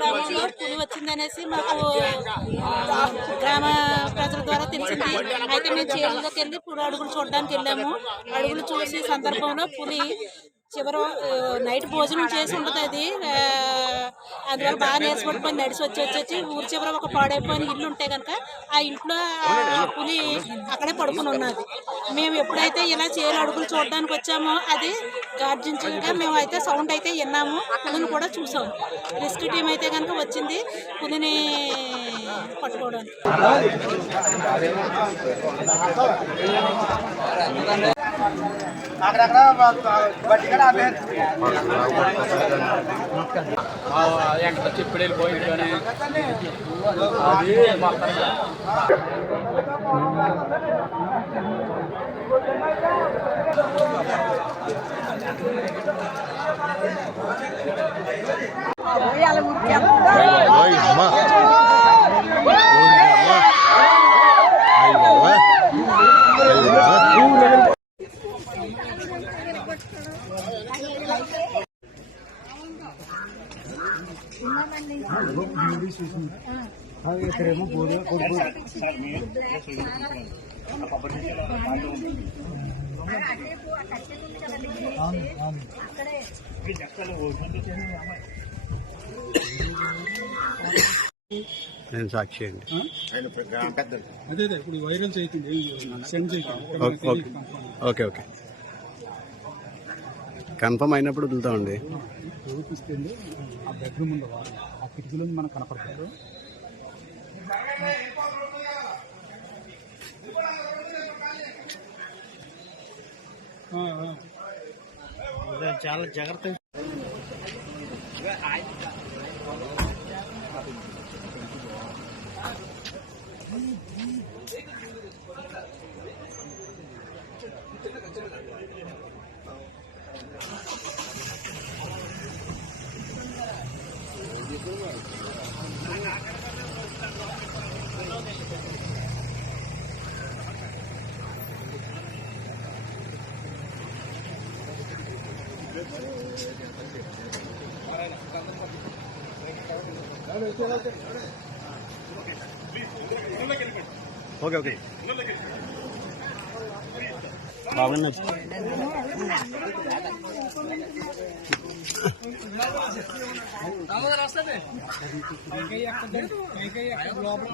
గ్రామంలో పులి వచ్చిందనేసి మాకు గ్రామ ప్రజల ద్వారా తెలిసింది. అయితే మేము చేనులోకి వెళ్ళి పులి అడుగులు చూడడానికి వెళ్ళాము. అడుగులు చూసి సందర్భంలో పులి చివరి నైట్ భోజనం చేసి ఉంటుంది. అది అందువల్ల బాగా నేర్చుపడిపోయి నడిచి వచ్చి ఊరి చివర ఒక పాడైపోయిన ఇల్లు ఉంటే కనుక ఆ ఇంట్లో పులి అక్కడే పడుకుని ఉన్నది. మేము ఎప్పుడైతే ఇలా చేలు అడుగులు చూడడానికి వచ్చామో అది గార్జించగా మేము అయితే సౌండ్ అయితే విన్నాము. పులిని కూడా చూసాము. రెస్క్యూ టీం అయితే కనుక వచ్చింది పులిని పట్టుకోవడానికి. ఇప్పుడు వెళ్ళిపోయింది కానీ అది ఇక్కడేమో నేను సాక్షి అండి. అదే ఇప్పుడు వైరల్ చేయండి, సెండ్ చేయండి. ఓకే ఓకే, కన్ఫర్మ్ అయినప్పుడు వదులుతామండి. చూపిస్తే ఆ బెడ్రూమ్ ఉందో ఆ కిటికీలో మనకు కనపడతారు. చాలా జాగ్రత్త. ఓకే ఓకే బాగుంది. లోపల